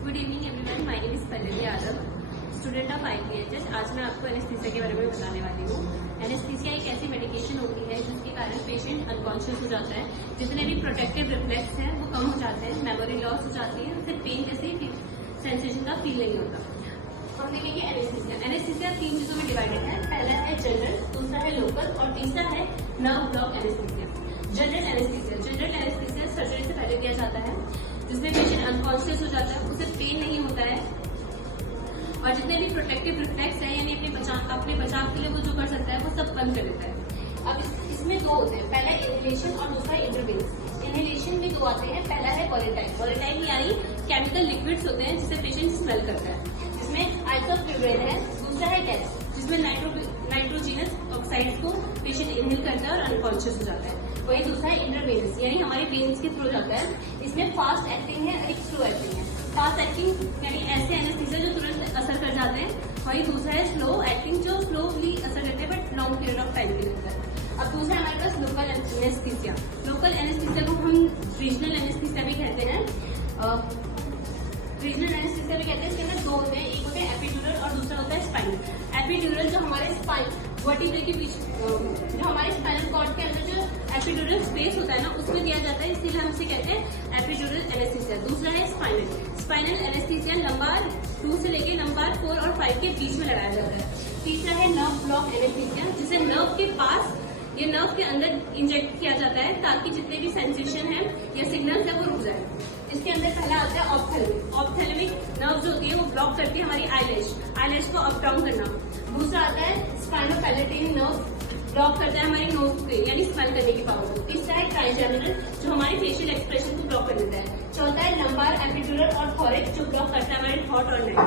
Good evening everyone, my name is Pallavi Yadav, student of IPHS। आज मैं आपको एनेस्थीसिया के बारे में बताने वाली हूँ। एनेस्थीसिया एक ऐसी मेडिकेशन होती है जिसके कारण पेशेंट अनकॉन्शियस हो जाता है। जितने भी प्रोटेक्टिव रिफ्लेक्स हैं वो कम हो जाते हैं, मेमोरी लॉस हो जाती है, उससे पेन जैसी सेंसेशन का फील नहीं होता। हम देखेंगे एनेस्थीसिया। एनेस्थीसिया 3 चीजों में डिवाइडेड है। पहला है जनरल, दूसरा है लोकल और तीसरा है nerve block anaesthesia. General anaesthesia surgery से पहले दिया जाता है, जिसमें पेशेंट अनकॉन्शियस हो जाता है, उसे पेन नहीं होता है और जितने भी प्रोटेक्टिव रिफ्लेक्स है यानी अपने बचाव के लिए वो जो कर सकता है वो सब बंद कर देता है। अब इसमें दो होते हैं, पहला इनहेलेशन और दूसरा इंटरवेंस। इनहेलेशन में दो आते हैं, पहला है वॉलेटाइल यानी केमिकल लिक्विड्स होते हैं जिसे पेशेंट स्मेल करता है, जिसमें आइसोफ्लुवेन है। दूसरा है गैस, जिसमें नाइट्रोजिनस ऑक्साइड्स को पेशेंट इनहेल करता है और अनकॉन्शियस हो जाता है। वही दूसरा है इंटरवेंस यानी हमारे वेन्स के थ्रू जाता है। इसमें फास्ट एक्टिंग है और एक स्लो एक्टिंग है। फास्ट एक्टिंग यानी ऐसे एनेस्थीसिया जो तुरंत असर कर जाते हैं, वही दूसरा है स्लो एक्टिंग जो स्लोली असर करते हैं but long period of time के लिए होता है। अब दूसरा हमारे पास लोकल एनेस्थीसिया। लोकल एनेस्थीसिया को हम रीजनल एनेस्थीसिया भी कहते हैं। रीजनल एनेस्थीसिया भी कहते हैं। इसके अंदर दो होते हैं, एक होते हैं एपिड्यूरल और दूसरा होता है स्पाइनल। एपिड्यूरल जो हमारे वर्टिब्रे के बीच जो हमारे स्पाइनल कॉर्ड के अंदर जो एपिड्यूरल स्पेस होता है ना, उसमें दिया जाता है, इसीलिए हम इसे कहते हैं एपिड्यूरल एनेस्थीसिया। दूसरा है स्पाइनल एनेस्थीसिया नंबर 2 से लेके नंबर 4 और 5 के बीच में लगाया जाता है। तीसरा है नर्व ब्लॉक एनेस्थीसिया, जिसे नर्व के पास या नर्व के अंदर इंजेक्ट किया जाता है ताकि जितने भी सेंसेशन है या सिग्नल्स है वो रुक जाए। इसके अंदर पहला आता है ऑप्थेल्मिक नर्व जो होती है वो ब्लॉक करती है हमारी आईलैश को अप डाउन करना। दूसरा आता है स्पाइनोपैलेटिन नर्व, ब्लॉक करता है हमारी नोज पे यानी स्मेल करने की पावर को। तीसरा है ट्राइजेमिनल जो हमारी फेशियल एक्सप्रेशन को ब्लॉक कर देता है। चौथा है लंबार एपिड्यूरल और थॉरिक जो ब्लॉक करता है हमारे थॉट और नेक।